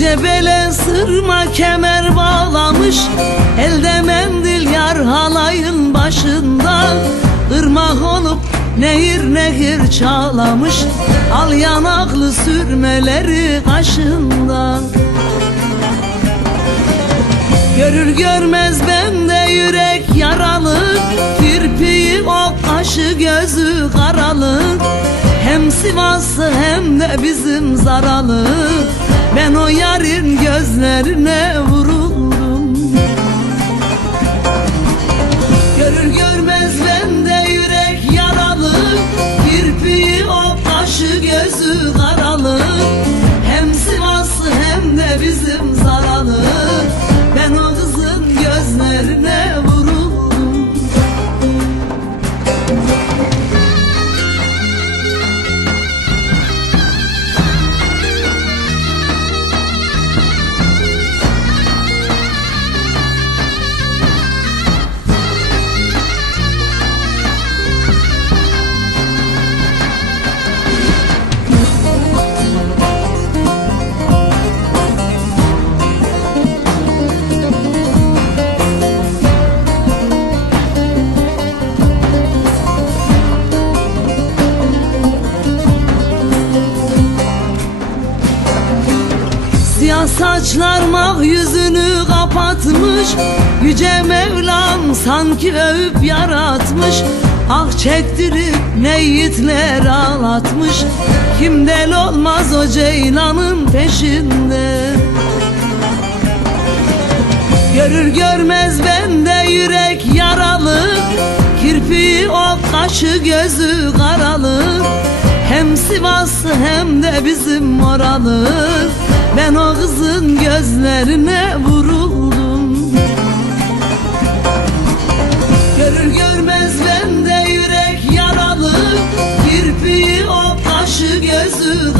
İnce bele sırma kemer bağlamış. Elde mendil yar halayın başında. Irmak olup nehir nehir çağlamış. Al yanaklı sürmeleri kaşında. Görür görmez bende yürek yaralı. Kirpiği ok kaşı gözü karalı. Hem Sivaslı hem de bizim zaralı Ben o yarın gözlerine Saçlar mah yüzünü kapatmış. Yüce Mevlam sanki övüp yaratmış. Ah çektirip ne yiğitler ağlatmış. Kim del olmaz o ceylanın peşinde? Görür görmez bende yürek yaralı. Kirpiği ok kaşı gözü karalı. Hem Sivaslı hem de bizim oralı ben o kızın gözlerine vuruldum. Görür görmez bende yürek yaralı Kirpiği o taşı gözü